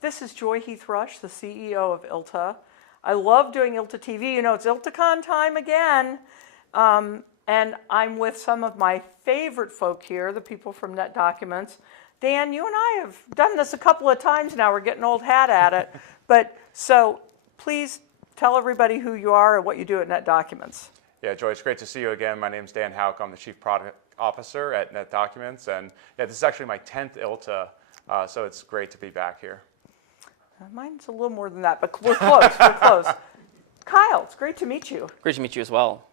This is Joy Heath-Rush, the CEO of ILTA. I love doing ILTA TV. You know, it's ILTACON time again. And I'm with some of my favorite folk here, the people from NetDocuments. Dan, you and I have done this a couple of times now. We're getting old hat at it. But so please tell everybody who you are and what you do at NetDocuments. Yeah, Joy, it's great to see you again. My name's Dan Hauck. I'm the Chief Product Officer at NetDocuments. And yeah, this is actually my 10th ILTA, so it's great to be back here. Mine's a little more than that, but we're close. We're close. Kyle, it's great to meet you. Great to meet you as well.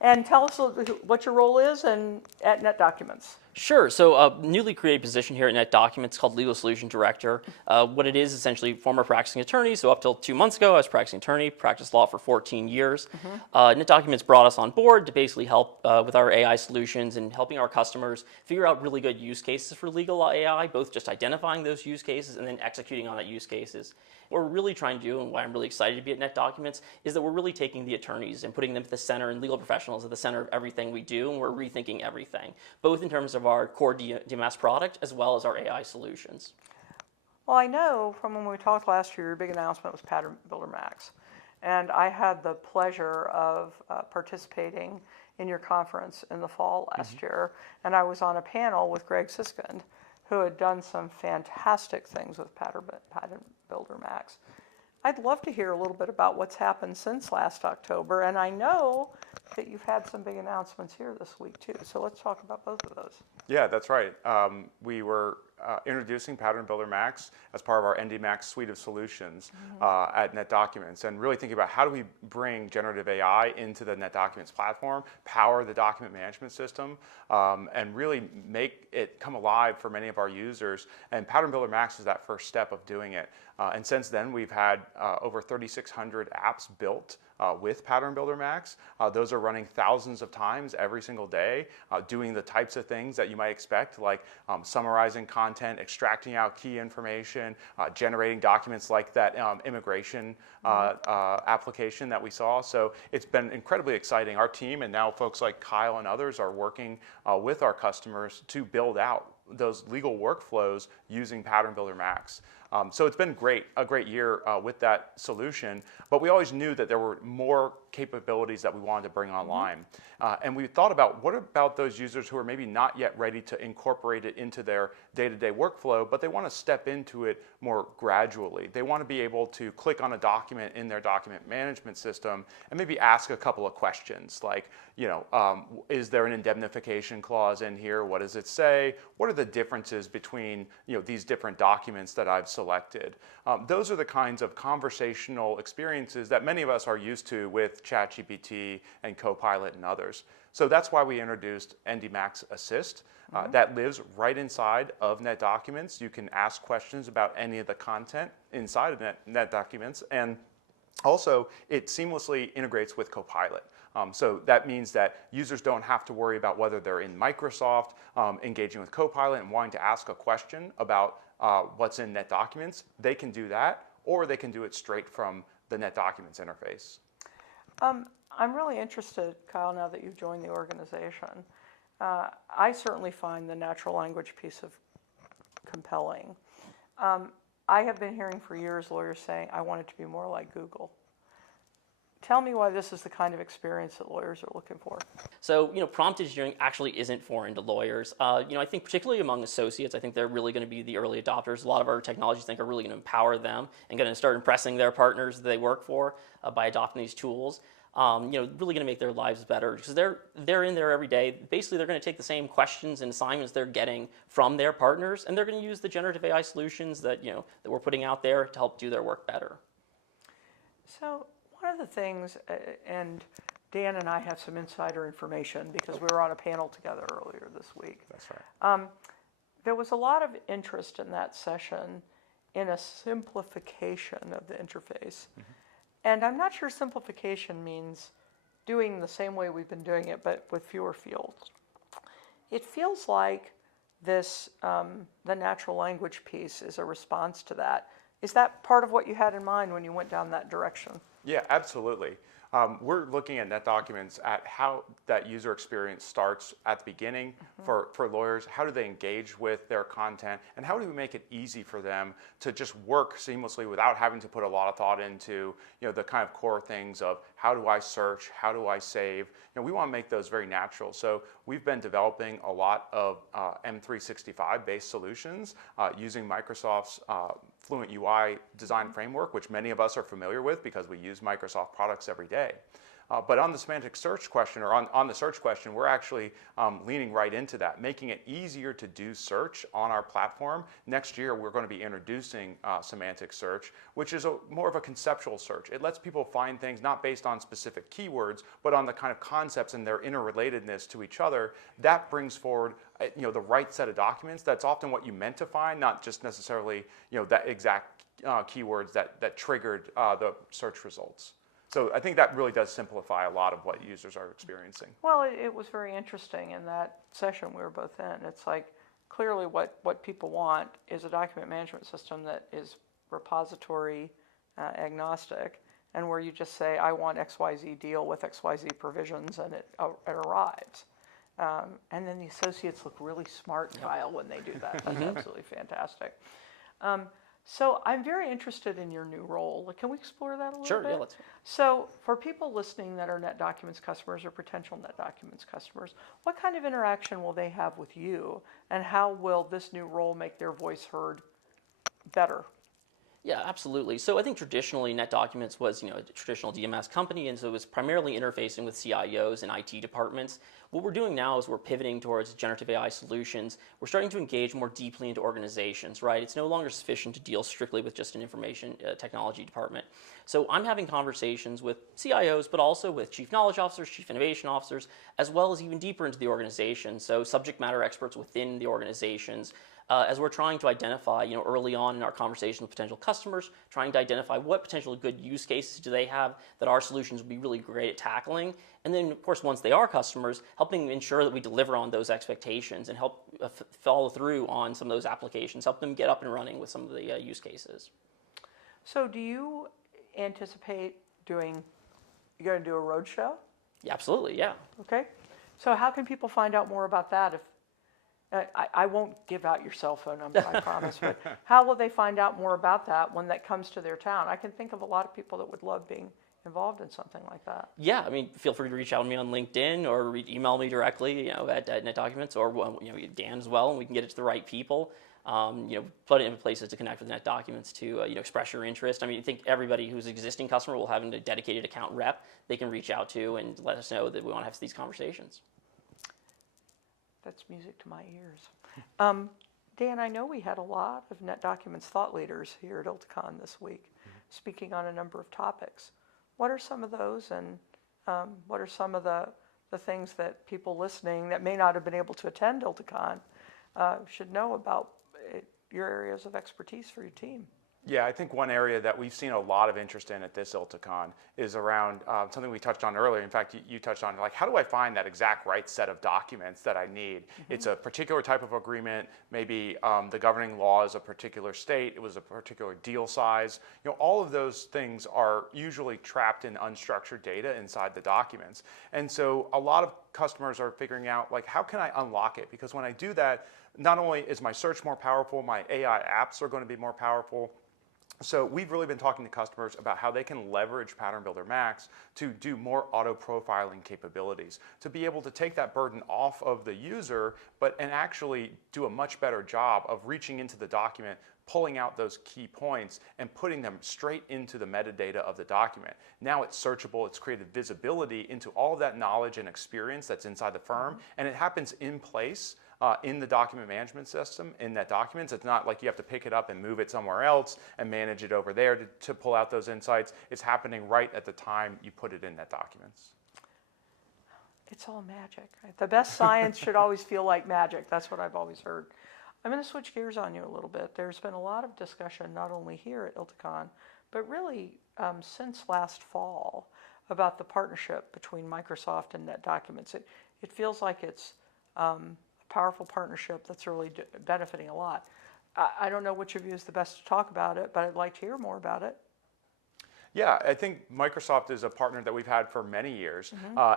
And tell us what your role is at NetDocuments. Sure. So a newly created position here at NetDocuments called Legal Solution Director. What it is essentially former practicing attorney. So up till 2 months ago, I was practicing attorney, practiced law for 14 years. NetDocuments brought us on board to basically help with our AI solutions and helping our customers figure out really good use cases for legal AI, both just identifying those use cases and then executing on that use cases. What we're really trying to do, and why I'm really excited to be at NetDocuments, is that we're really taking the attorneys and putting them at the center and legal professionals at the center of everything we do, and we're rethinking everything, both in terms of our core DMS product as well as our AI solutions. Well, I know from when we talked last year, your big announcement was Pattern Builder Max. And I had the pleasure of participating in your conference in the fall last year. And I was on a panel with Greg Siskind, who had done some fantastic things with Pattern Builder Max. I'd love to hear a little bit about what's happened since last October, and I know that you've had some big announcements here this week too, so let's talk about both of those. Yeah, that's right. We were introducing Pattern Builder Max as part of our ND Max suite of solutions at NetDocuments, and really thinking about how do we bring generative AI into the NetDocuments platform, power the document management system, and really make it come alive for many of our users. And Pattern Builder Max was that first step of doing it. And since then, we've had over 3,600 apps built with Pattern Builder Max. Those are running thousands of times every single day, doing the types of things that you might expect, like summarizing content, extracting out key information, generating documents like that immigration application that we saw. So it's been incredibly exciting. Our team and now folks like Kyle and others are working with our customers to build out those legal workflows using Pattern Builder Max. So it's been a great year with that solution, but we always knew that there were more capabilities that we wanted to bring online. And we thought about what about those users who are maybe not yet ready to incorporate it into their day-to-day workflow, but they want to step into it more gradually. They want to be able to click on a document in their document management system and maybe ask a couple of questions like, is there an indemnification clause in here? What does it say? What are the differences between these different documents that I've selected? Those are the kinds of conversational experiences that many of us are used to with ChatGPT and Copilot and others. So that's why we introduced ND Max Assist. That lives right inside of NetDocuments. You can ask questions about any of the content inside of NetDocuments, and also it seamlessly integrates with Copilot. So that means that users don't have to worry about whether they're in Microsoft, engaging with Copilot and wanting to ask a question about what's in NetDocuments. They can do that, or they can do it straight from the NetDocuments interface. I'm really interested, Kyle, now that you've joined the organization. I certainly find the natural language piece of compelling. I have been hearing for years lawyers saying, I want it to be more like Google. Tell me why this is the kind of experience that lawyers are looking for. So, prompt engineering actually isn't foreign to lawyers. I think particularly among associates, I think they're really going to be the early adopters. A lot of our technologies, I think, are really going to empower them and going to start impressing their partners that they work for by adopting these tools. Really going to make their lives better because they're in there every day. Basically, they're going to take the same questions and assignments they're getting from their partners, and they're going to use the generative AI solutions that that we're putting out there to help do their work better. So one of the things, and Dan and I have some insider information because we were on a panel together earlier this week. That's right. There was a lot of interest in that session in a simplification of the interface. And I'm not sure simplification means doing the same way we've been doing it, but with fewer fields. It feels like this, the natural language piece is a response to that. Is that part of what you had in mind when you went down that direction? Yeah, absolutely. We're looking at NetDocuments at how that user experience starts at the beginning for lawyers. How do they engage with their content, and how do we make it easy for them to just work seamlessly without having to put a lot of thought into the kind of core things of how do I search, how do I save. We want to make those very natural. So we've been developing a lot of M365 based solutions using Microsoft's Fluent UI design framework, which many of us are familiar with because we use Microsoft products every day. But on the semantic search question, or on the search question, we're actually leaning right into that, making it easier to do search on our platform. Next year, we're going to be introducing semantic search, which is more of a conceptual search. It lets people find things not based on specific keywords, but on the kind of concepts and their interrelatedness to each other. That brings forward the right set of documents. That's often what you meant to find, not just necessarily that exact keywords that triggered the search results. So I think that really does simplify a lot of what users are experiencing. Well, it was very interesting in that session we were both in. It's like clearly what people want is a document management system that is repository agnostic, and where you just say, I want XYZ deal with XYZ provisions, and it arrives. And then the associates look really smart, Kyle, when they do that. That's absolutely fantastic. So I'm very interested in your new role. Can we explore that a little bit? Sure, yeah, let's. So for people listening that are NetDocuments customers or potential NetDocuments customers, what kind of interaction will they have with you, and how will this new role make their voice heard better? Yeah, absolutely. So I think traditionally NetDocuments was, a traditional DMS company, and so it was primarily interfacing with CIOs and IT departments. What we're doing now is we're pivoting towards generative AI solutions. We're starting to engage more deeply into organizations, right? It's no longer sufficient to deal strictly with just an information technology department. So I'm having conversations with CIOs, but also with chief knowledge officers, chief innovation officers, as well as even deeper into the organization. So subject matter experts within the organizations. As we're trying to identify, early on in our conversation with potential customers, trying to identify what potential good use cases do they have that our solutions would be really great at tackling. And then, of course, once they are customers, helping ensure that we deliver on those expectations and help follow through on some of those applications, help them get up and running with some of the use cases. So do you anticipate you're going to do a roadshow? Yeah, absolutely, yeah. Okay. So how can people find out more about that? If I won't give out your cell phone number, I promise, but how will they find out more about that when that comes to their town? I can think of a lot of people that would love being involved in something like that. Yeah, feel free to reach out to me on LinkedIn or email me directly, at NetDocuments, or Dan as well, and we can get it to the right people. Put it in places to connect with NetDocuments to express your interest. I think everybody who's an existing customer will have a dedicated account rep they can reach out to and let us know that we want to have these conversations. That's music to my ears. Dan, I know we had a lot of NetDocuments thought leaders here at ILTACON this week, speaking on a number of topics. What are some of those, and what are some of the things that people listening that may not have been able to attend ILTACON should know about your areas of expertise for your team? Yeah, I think one area that we've seen a lot of interest in at this ILTACON is around something we touched on earlier. In fact, you touched on, like, how do I find that exact right set of documents that I need? It's a particular type of agreement, maybe the governing law is a particular state, it was a particular deal size. All of those things are usually trapped in unstructured data inside the documents. And so a lot of customers are figuring out, like, how can I unlock it? Because when I do that, not only is my search more powerful, my AI apps are going to be more powerful. So we've really been talking to customers about how they can leverage Pattern Builder Max to do more auto-profiling capabilities, to be able to take that burden off of the user, and actually do a much better job of reaching into the document, pulling out those key points and putting them straight into the metadata of the document. Now it's searchable, it's created visibility into all of that knowledge and experience that's inside the firm, and it happens in place in the document management system in NetDocuments. It's not like you have to pick it up and move it somewhere else and manage it over there to pull out those insights. It's happening right at the time you put it in NetDocuments. It's all magic, right? The best science should always feel like magic. That's what I've always heard. I'm going to switch gears on you a little bit. There's been a lot of discussion, not only here at ILTACON, but really since last fall, about the partnership between Microsoft and NetDocuments. It feels like it's powerful partnership that's really benefiting a lot. I don't know which of you is the best to talk about it, but I'd like to hear more about it. Yeah, I think Microsoft is a partner that we've had for many years.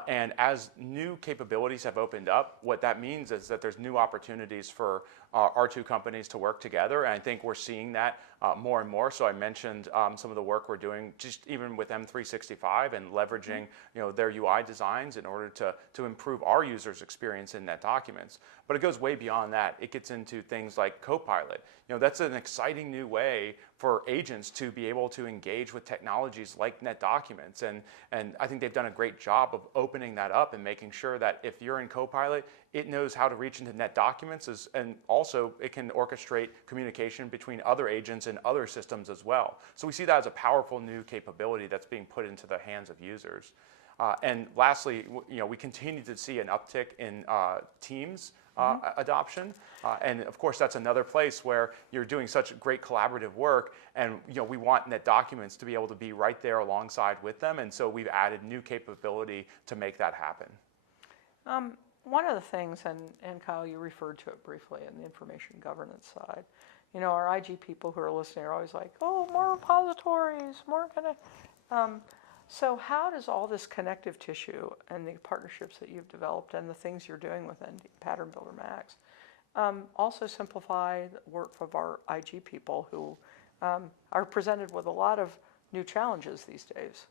And as new capabilities have opened up, what that means is that there's new opportunities for our two companies to work together. And I think we're seeing that more and more. So I mentioned some of the work we're doing just even with M365 and leveraging their UI designs in order to improve our users' experience in NetDocuments. But it goes way beyond that. It gets into things like Copilot. That's an exciting new way for agents to be able to engage with technologies like NetDocuments. And I think they've done a great job of opening that up and making sure that if you're in Copilot, it knows how to reach into NetDocuments, and also it can orchestrate communication between other agents and other systems as well. So we see that as a powerful new capability that's being put into the hands of users. And lastly, we continue to see an uptick in Teams adoption, and of course that's another place where you're doing such great collaborative work, and we want NetDocuments to be able to be right there alongside with them, and so we've added new capability to make that happen. One of the things, and Kyle, you referred to it briefly in the information governance side, our IG people who are listening are always like, oh, more repositories, more so how does all this connective tissue and the partnerships that you've developed and the things you're doing within Pattern Builder Max also simplify the work of our IG people who are presented with a lot of new challenges these days?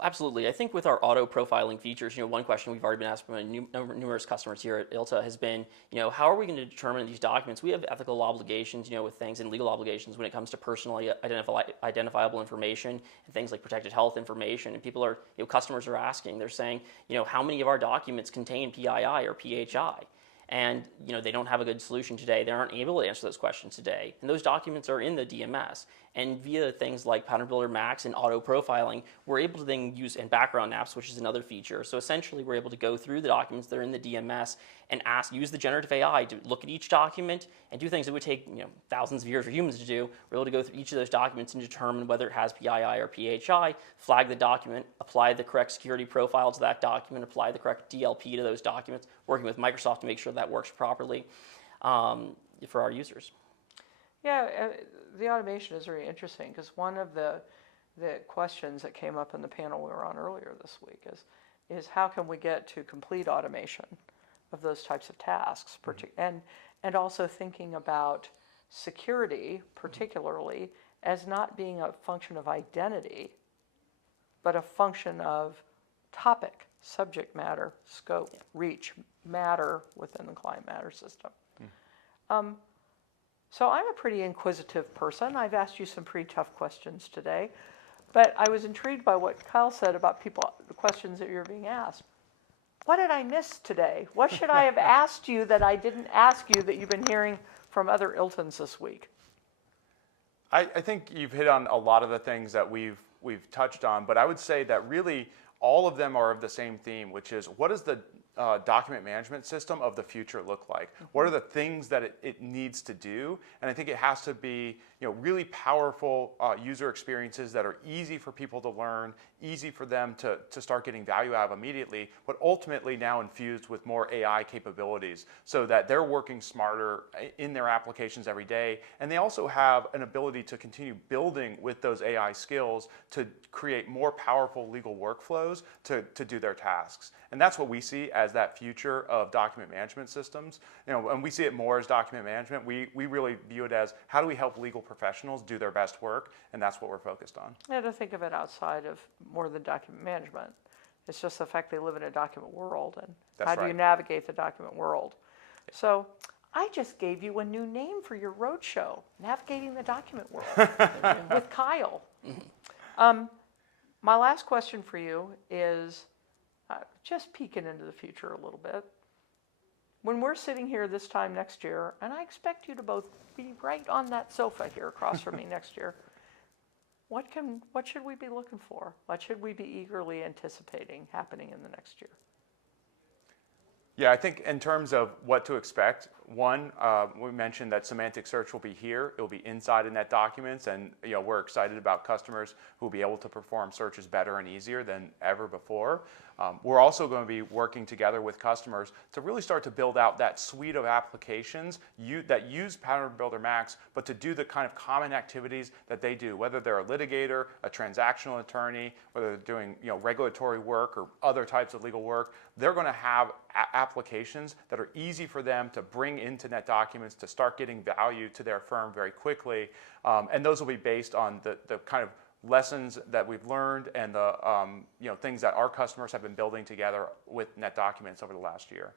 Absolutely. I think with our auto profiling features, one question we've already been asked by numerous customers here at ILTA has been, how are we going to determine these documents? We have ethical obligations, with things, and legal obligations when it comes to personally identifiable information and things like protected health information. And people are, customers are asking, they're saying, how many of our documents contain PII or PHI? And they don't have a good solution today. They aren't able to answer those questions today. And those documents are in the DMS. And via things like Pattern Builder Max and auto profiling, we're able to then use, and background apps, which is another feature. So essentially, we're able to go through the documents that are in the DMS and use the generative AI to look at each document and do things that would take thousands of years for humans to do. We're able to go through each of those documents and determine whether it has PII or PHI, flag the document, apply the correct security profile to that document, apply the correct DLP to those documents, working with Microsoft to make sure that works properly for our users. Yeah, the automation is very interesting because one of the questions that came up in the panel we were on earlier this week is how can we get to complete automation of those types of tasks, and also thinking about security particularly as not being a function of identity, but a function of topic, subject matter, scope, reach, matter within the client matter system. So I'm a pretty inquisitive person. I've asked you some pretty tough questions today, but I was intrigued by what Kyle said about the questions that you're being asked. What did I miss today? What should I have asked you that I didn't ask you that you've been hearing from other ILTANs this week? I think you've hit on a lot of the things that we've touched on, but I would say that really all of them are of the same theme, which is what does the document management system of the future look like? What are the things that it needs to do? And I think it has to be really powerful user experiences that are easy for people to learn, easy for them to start getting value out of immediately, but ultimately now infused with more AI capabilities so that they're working smarter in their applications every day. And they also have an ability to continue building with those AI skills to create more powerful legal workflows to do their tasks. And that's what we see as that future of document management systems. And we see it more as document management. We really view it as how do we help legal professionals do their best work, and that's what we're focused on. Yeah, to think of it outside of more than document management. It's just the fact they live in a document world, and how do you navigate the document world? So I just gave you a new name for your roadshow, Navigating the Document World with Kyle. My last question for you is just peeking into the future a little bit. When we're sitting here this time next year, and I expect you to both be right on that sofa here across from me next year, what should we be looking for? What should we be eagerly anticipating happening in the next year? Yeah, I think in terms of what to expect, one, we mentioned that semantic search will be here. It will be inside of NetDocuments, and we're excited about customers who will be able to perform searches better and easier than ever before. We're also going to be working together with customers to really start to build out that suite of applications that use Pattern Builder Max, but to do the kind of common activities that they do, whether they're a litigator, a transactional attorney, whether they're doing regulatory work or other types of legal work. They're going to have applications that are easy for them to bring into NetDocuments to start getting value to their firm very quickly. And those will be based on the kind of lessons that we've learned and the things that our customers have been building together with NetDocuments over the last year.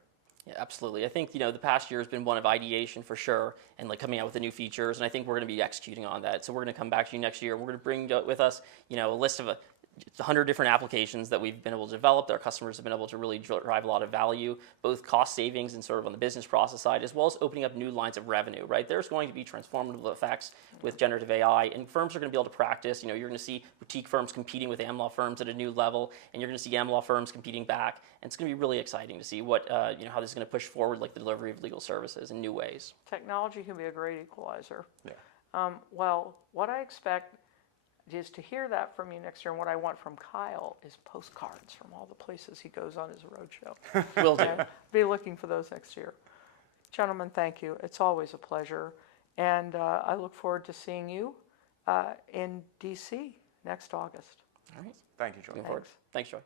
Yeah, absolutely. I think the past year has been one of ideation for sure, and like coming out with the new features. And I think we're going to be executing on that. So we're going to come back to you next year. We're going to bring with us a list of 100 different applications that we've been able to develop, that our customers have been able to really drive a lot of value, both cost savings and sort of on the business process side, as well as opening up new lines of revenue, right? There's going to be transformative effects with generative AI, and firms are going to be able to practice. You're going to see boutique firms competing with AmLaw firms at a new level, and you're going to see AmLaw firms competing back, and it's going to be really exciting to see what, how this is going to push forward like the delivery of legal services in new ways. Technology can be a great equalizer. Yeah. Well, what I expect is to hear that from you next year, and what I want from Kyle is postcards from all the places he goes on his roadshow. Will do. And be looking for those next year. Gentlemen, thank you. It's always a pleasure, and I look forward to seeing you in DC next August. All right. Thank you, Joy. Looking forward. Thanks, Joy.